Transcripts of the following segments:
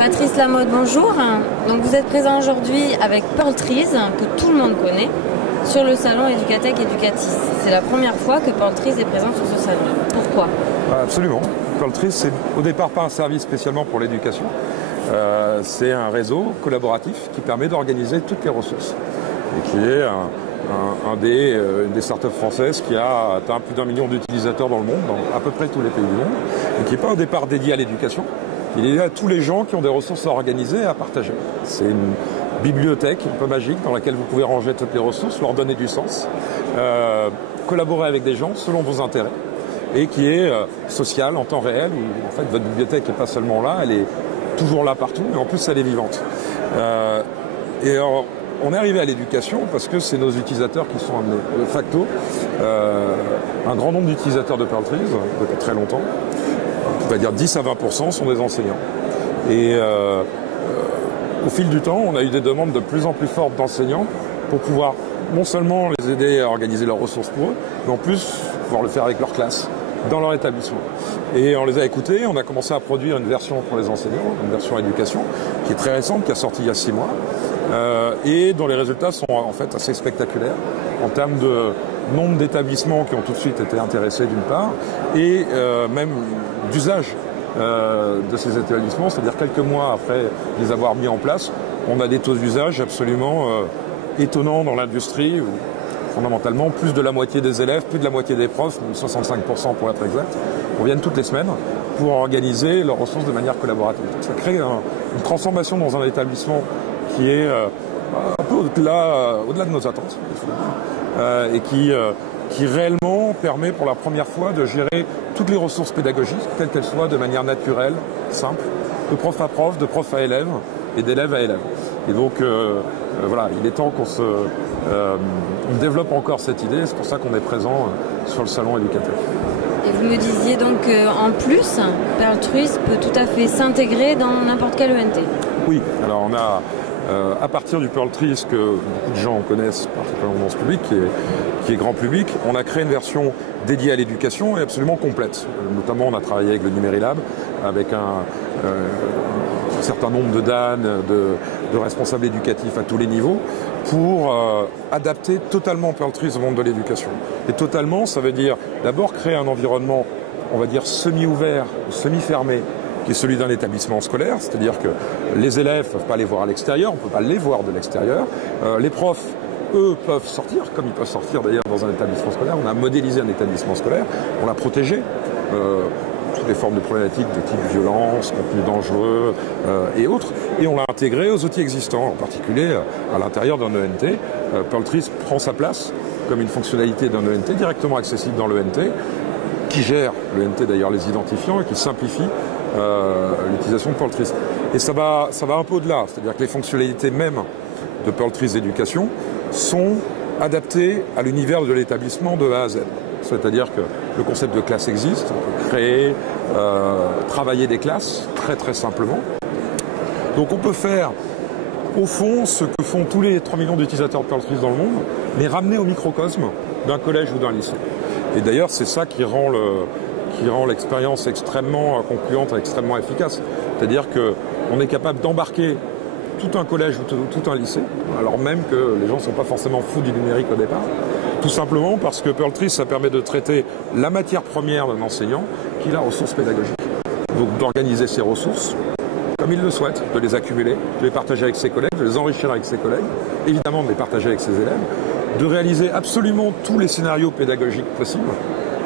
Patrice Lamotte, bonjour. Donc vous êtes présent aujourd'hui avec Pearl Trees, que tout le monde connaît, sur le salon Educatech Educatis. C'est la première fois que Pearl Trees est présent sur ce salon. Pourquoi? Absolument. Pearl Trees, c'est au départ pas un service spécialement pour l'éducation. C'est un réseau collaboratif qui permet d'organiser toutes les ressources. Et qui est des startups françaises qui a atteint plus d'1 million d'utilisateurs dans le monde, dans à peu près tous les pays du monde, et qui n'est pas au départ dédié à l'éducation. Il est dédié à tous les gens qui ont des ressources à organiser et à partager. C'est une bibliothèque un peu magique dans laquelle vous pouvez ranger toutes les ressources, leur donner du sens, collaborer avec des gens selon vos intérêts, et qui est sociale en temps réel, où en fait votre bibliothèque n'est pas seulement là, elle est toujours là partout, mais en plus elle est vivante. Et alors, on est arrivé à l'éducation parce que c'est nos utilisateurs qui sont amenés. De facto, un grand nombre d'utilisateurs de Pearl Trees, depuis très longtemps, on va dire 10 à 20% sont des enseignants. Et au fil du temps, on a eu des demandes de plus en plus fortes d'enseignants pour pouvoir non seulement les aider à organiser leurs ressources pour eux, mais en plus pouvoir le faire avec leur classe, dans leur établissement. Et on les a écoutés, on a commencé à produire une version pour les enseignants, une version éducation, qui est très récente, qui a sorti il y a 6 mois, et dont les résultats sont en fait assez spectaculaires en termes de nombre d'établissements qui ont tout de suite été intéressés d'une part, et même d'usage de ces établissements, c'est-à-dire quelques mois après les avoir mis en place, on a des taux d'usage absolument étonnants dans l'industrie, où fondamentalement plus de la moitié des élèves, plus de la moitié des profs, 65% pour être exact, reviennent toutes les semaines pour organiser leurs ressources de manière collaborative. Donc ça crée une transformation dans un établissement qui est un peu au-delà de nos attentes, et qui réellement permet pour la première fois de gérer toutes les ressources pédagogiques, telles qu'elles soient, de manière naturelle, simple, de prof à prof, de prof à élève et d'élève à élève. Et donc voilà, il est temps qu'on développe encore cette idée, c'est pour ça qu'on est présent sur le salon Educatech. Et vous me disiez donc en plus, Pearl Trees peut tout à fait s'intégrer dans n'importe quel ENT. Oui, alors on a à partir du Pearl Trees que beaucoup de gens connaissent, particulièrement dans ce public, qui est grand public, on a créé une version dédiée à l'éducation et absolument complète. Notamment, on a travaillé avec le Numérilab, avec un certain nombre de DAN, de responsables éducatifs à tous les niveaux, pour adapter totalement Pearl Trees au monde de l'éducation. Et totalement, ça veut dire d'abord créer un environnement, on va dire, semi-ouvert, semi-fermé, qui est celui d'un établissement scolaire, c'est-à-dire que les élèves ne peuvent pas les voir à l'extérieur, on ne peut pas les voir de l'extérieur. Les profs, eux, peuvent sortir, comme ils peuvent sortir d'ailleurs dans un établissement scolaire. On a modélisé un établissement scolaire, on l'a protégé. Toutes les formes de problématiques de type violence, contenu dangereux et autres. Et on l'a intégré aux outils existants, en particulier à l'intérieur d'un ENT. Pearl Trees prend sa place comme une fonctionnalité d'un ENT directement accessible dans l'ENT, qui gère l'ENT d'ailleurs les identifiants et qui simplifie l'utilisation de Pearl Trees. Et ça va un peu au-delà, c'est-à-dire que les fonctionnalités même de Pearl Trees Éducation sont adaptées à l'univers de l'établissement de A à Z. C'est-à-dire que le concept de classe existe, on peut créer, travailler des classes très très simplement. Donc on peut faire au fond ce que font tous les 3 millions d'utilisateurs de Pearl Trees dans le monde, mais ramener au microcosme d'un collège ou d'un lycée. Et d'ailleurs c'est ça qui rend l'expérience extrêmement concluante et extrêmement efficace. C'est-à-dire qu'on est capable d'embarquer tout un collège ou tout un lycée, alors même que les gens ne sont pas forcément fous du numérique au départ. Tout simplement parce que Pearl Trees, ça permet de traiter la matière première d'un enseignant, qui est la ressource pédagogique. Donc d'organiser ses ressources comme il le souhaite, de les accumuler, de les partager avec ses collègues, de les enrichir avec ses collègues, évidemment de les partager avec ses élèves, de réaliser absolument tous les scénarios pédagogiques possibles.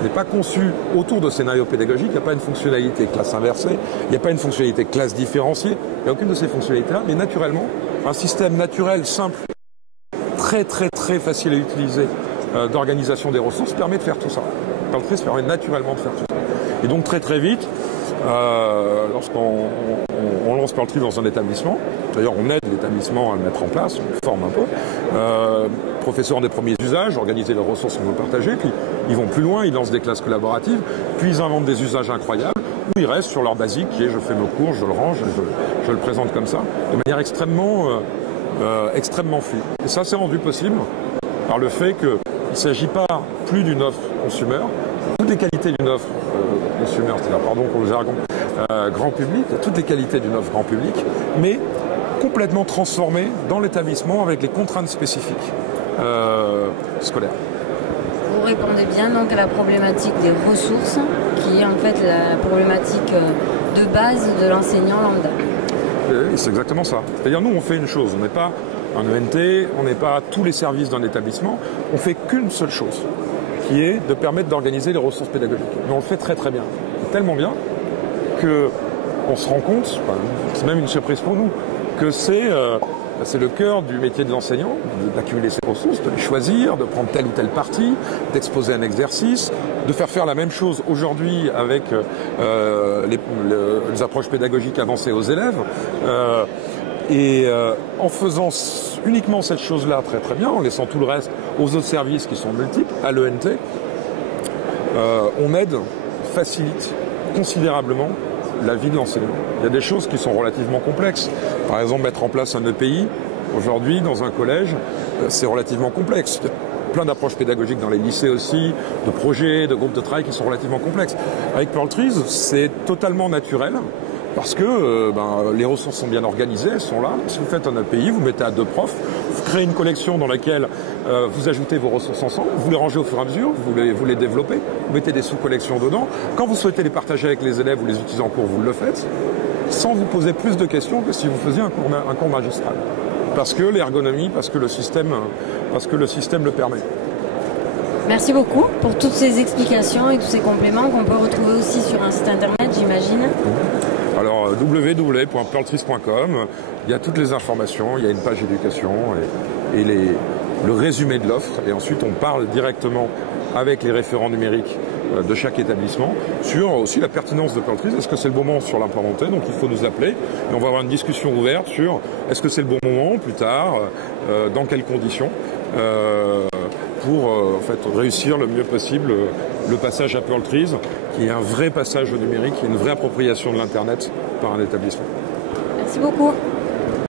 Il n'est pas conçu autour de scénarios pédagogiques, il n'y a pas une fonctionnalité classe inversée, il n'y a pas une fonctionnalité classe différenciée, il n'y a aucune de ces fonctionnalités-là, mais naturellement, un système naturel, simple, très très très facile à utiliser, d'organisation des ressources permet de faire tout ça. Pearl Trees permet naturellement de faire tout ça. Et donc très très vite, lorsqu'on lance Pearl Trees dans un établissement, d'ailleurs on aide l'établissement à le mettre en place, on le forme un peu, professeurs des premiers usages, organiser leurs ressources qu'on veut partager, puis ils vont plus loin, ils lancent des classes collaboratives, puis ils inventent des usages incroyables, où ils restent sur leur basique qui est je fais mes cours, je le range, je le présente comme ça, de manière extrêmement fluide. Et ça c'est rendu possible par le fait qu'il ne s'agit pas plus d'une offre consumer, toutes les qualités d'une offre consumer, c'est-à-dire, pardon pour le jargon, grand public, toutes les qualités d'une offre grand public, mais complètement transformée dans l'établissement avec les contraintes spécifiques scolaires. Vous répondez bien donc à la problématique des ressources, qui est en fait la problématique de base de l'enseignant lambda. C'est exactement ça. C'est-à-dire, nous, on fait une chose, on n'est pas un ENT, on n'est pas tous les services d'un établissement, on fait qu'une seule chose, qui est de permettre d'organiser les ressources pédagogiques. Mais on le fait très très bien, tellement bien qu'on se rend compte, c'est même une surprise pour nous, que c'est le cœur du métier de l'enseignant, d'accumuler ses ressources, de les choisir, de prendre telle ou telle partie, d'exposer un exercice, de faire la même chose aujourd'hui avec les approches pédagogiques avancées aux élèves. En faisant uniquement cette chose-là très très bien, en laissant tout le reste aux autres services qui sont multiples, à l'ENT, on aide, facilite considérablement la vie de l'enseignant. Il y a des choses qui sont relativement complexes. Par exemple, mettre en place un EPI, aujourd'hui, dans un collège, c'est relativement complexe. Il y a plein d'approches pédagogiques dans les lycées aussi, de projets, de groupes de travail qui sont relativement complexes. Avec Pearl Trees, c'est totalement naturel. Parce que les ressources sont bien organisées, elles sont là. Si vous faites un API, vous mettez à 2 profs, vous créez une collection dans laquelle vous ajoutez vos ressources ensemble, vous les rangez au fur et à mesure, vous les développez, vous mettez des sous-collections dedans. Quand vous souhaitez les partager avec les élèves ou les utiliser en cours, vous le faites, sans vous poser plus de questions que si vous faisiez un cours magistral. Parce que l'ergonomie, parce que le système le permet. Merci beaucoup pour toutes ces explications et tous ces compléments qu'on peut retrouver aussi sur un site internet, j'imagine. Alors www.pearltrees.com, il y a toutes les informations, il y a une page éducation et le résumé de l'offre. Et ensuite, on parle directement avec les référents numériques de chaque établissement sur aussi la pertinence de Pearl Trees. Est-ce que c'est le bon moment sur l'implémenter? Donc il faut nous appeler et on va avoir une discussion ouverte sur est-ce que c'est le bon moment plus tard, dans quelles conditions, pour en fait réussir le mieux possible le passage à Pearl Trees, qui est un vrai passage au numérique, une vraie appropriation de l'Internet par un établissement. Merci beaucoup.